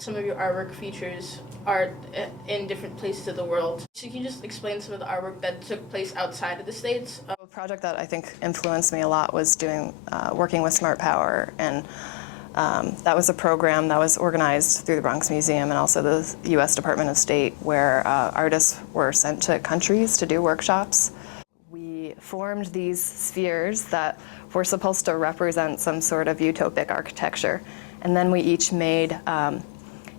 Some of your artwork features art in different places of the world. So can you just explain some of the artwork that took place outside of the States? A project that I think influenced me a lot was working with Smart Power, and that was a program that was organized through the Bronx Museum and also the U.S. Department of State, where artists were sent to countries to do workshops. We formed these spheres that were supposed to represent some sort of utopic architecture, and then we each made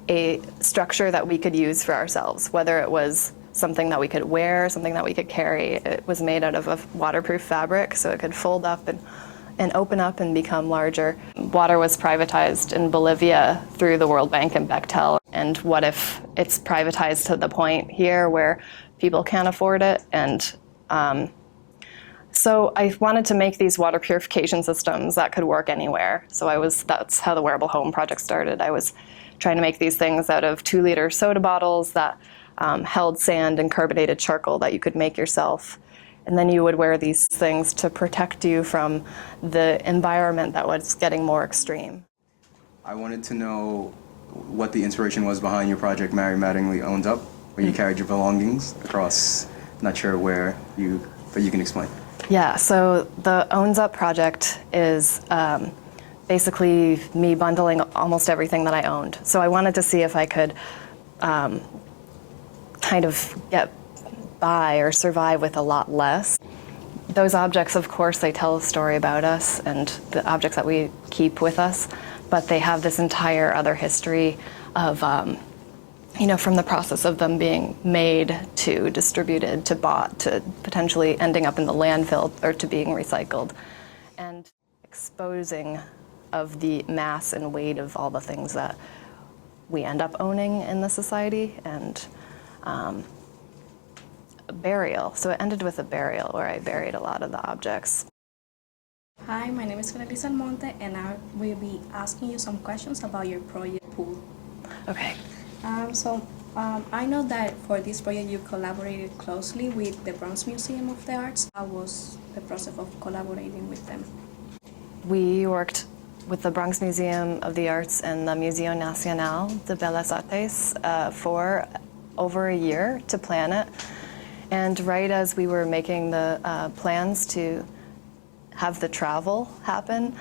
a structure that we could use for ourselves, whether it was something that we could wear, something that we could carry. It was made out of a waterproof fabric, so it could fold up and open up and become larger. Water was privatized in Bolivia through the World Bank and Bechtel, and what if it's privatized to the point here where people can't afford it? And so I wanted to make these water purification systems that could work anywhere. So that's how the Wearable Home project started. I was trying to make these things out of 2-liter soda bottles that held sand and carbonated charcoal that you could make yourself. And then you would wear these things to protect you from the environment that was getting more extreme. I wanted to know what the inspiration was behind your project, Mary Mattingly Owns Up, where you carried your belongings across, not sure where, but you can explain. Yeah, so the Owns Up project is basically me bundling almost everything that I owned. So I wanted to see if I could kind of get by or survive with a lot less. Those objects, of course, they tell a story about us and the objects that we keep with us, but they have this entire other history of, from the process of them being made to distributed to bought to potentially ending up in the landfill or to being recycled, and exposing of the mass and weight of all the things that we end up owning in the society, and a burial. So it ended with a burial where I buried a lot of the objects. Hi, my name is Clarissa Almonte, and I will be asking you some questions about your project pool. Okay. I know that for this project you collaborated closely with the Bronx Museum of the Arts. How was the process of collaborating with them? We worked with the Bronx Museum of the Arts and the Museo Nacional de Bellas Artes for over a year to plan it. And right as we were making the plans to have the travel happen,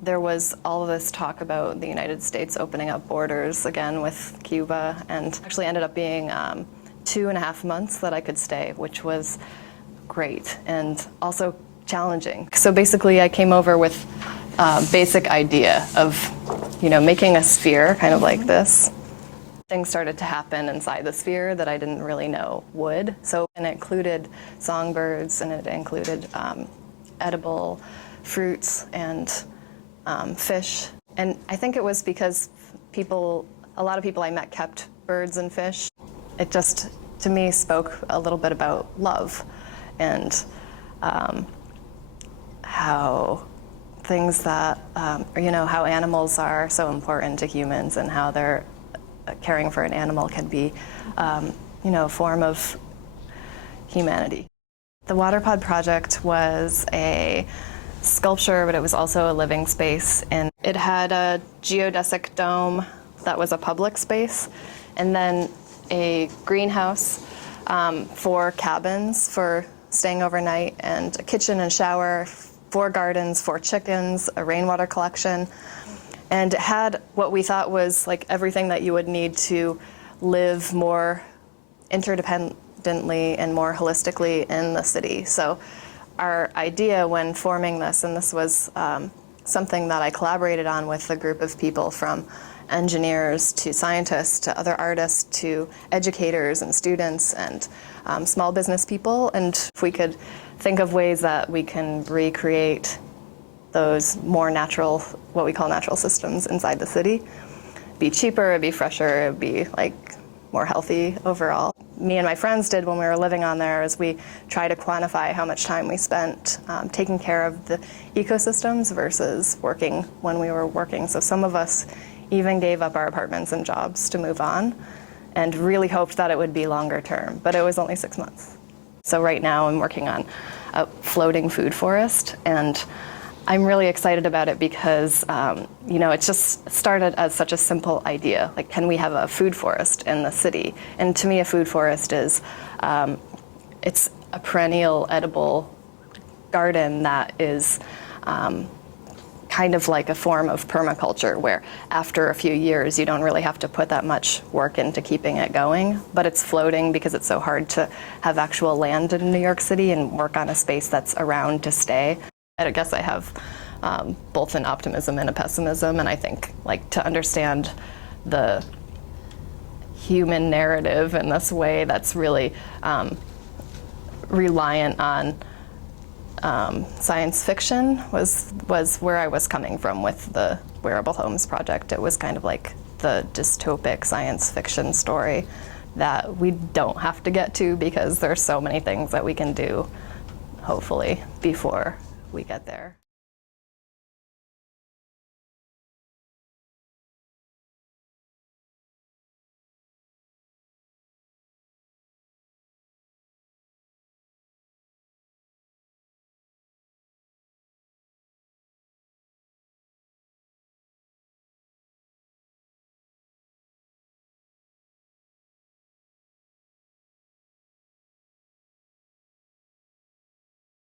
there was all of this talk about the United States opening up borders again with Cuba, and actually ended up being 2.5 months that I could stay, which was great and also challenging. So basically I came over with a basic idea of, making a sphere kind of like this. Things started to happen inside the sphere that I didn't really know would. And it included songbirds, and it included edible fruits and fish. And I think it was because a lot of people I met kept birds and fish. It just, to me, spoke a little bit about love and how things that, how animals are so important to humans, and how they're caring for an animal can be, a form of humanity. The WaterPod project was a sculpture, but it was also a living space, and it had a geodesic dome that was a public space, and then a greenhouse for cabins for staying overnight, and a kitchen and shower, 4 gardens, 4 chickens, a rainwater collection. And it had what we thought was like everything that you would need to live more interdependently and more holistically in the city. So our idea when forming this, and this was something that I collaborated on with a group of people, from engineers to scientists to other artists to educators and students and small business people. And if we could think of ways that we can recreate those more natural, what we call natural systems inside the city, be cheaper, it'd be fresher, it'd be like more healthy overall. Me and my friends did when we were living on there is we try to quantify how much time we spent taking care of the ecosystems versus working when we were working. So some of us even gave up our apartments and jobs to move on, and really hoped that it would be longer term, but it was only 6 months. So right now I'm working on a floating food forest, and I'm really excited about it because, it just started as such a simple idea. Like, can we have a food forest in the city? And to me, a food forest is, it's a perennial edible garden that is kind of like a form of permaculture, where after a few years, you don't really have to put that much work into keeping it going, but it's floating because it's so hard to have actual land in New York City and work on a space that's around to stay. I guess I have both an optimism and a pessimism, and I think to understand the human narrative in this way that's really reliant on science fiction was where I was coming from with the Wearable Homes project. It was kind of like the dystopic science fiction story that we don't have to get to because there's so many things that we can do, hopefully, before we get there.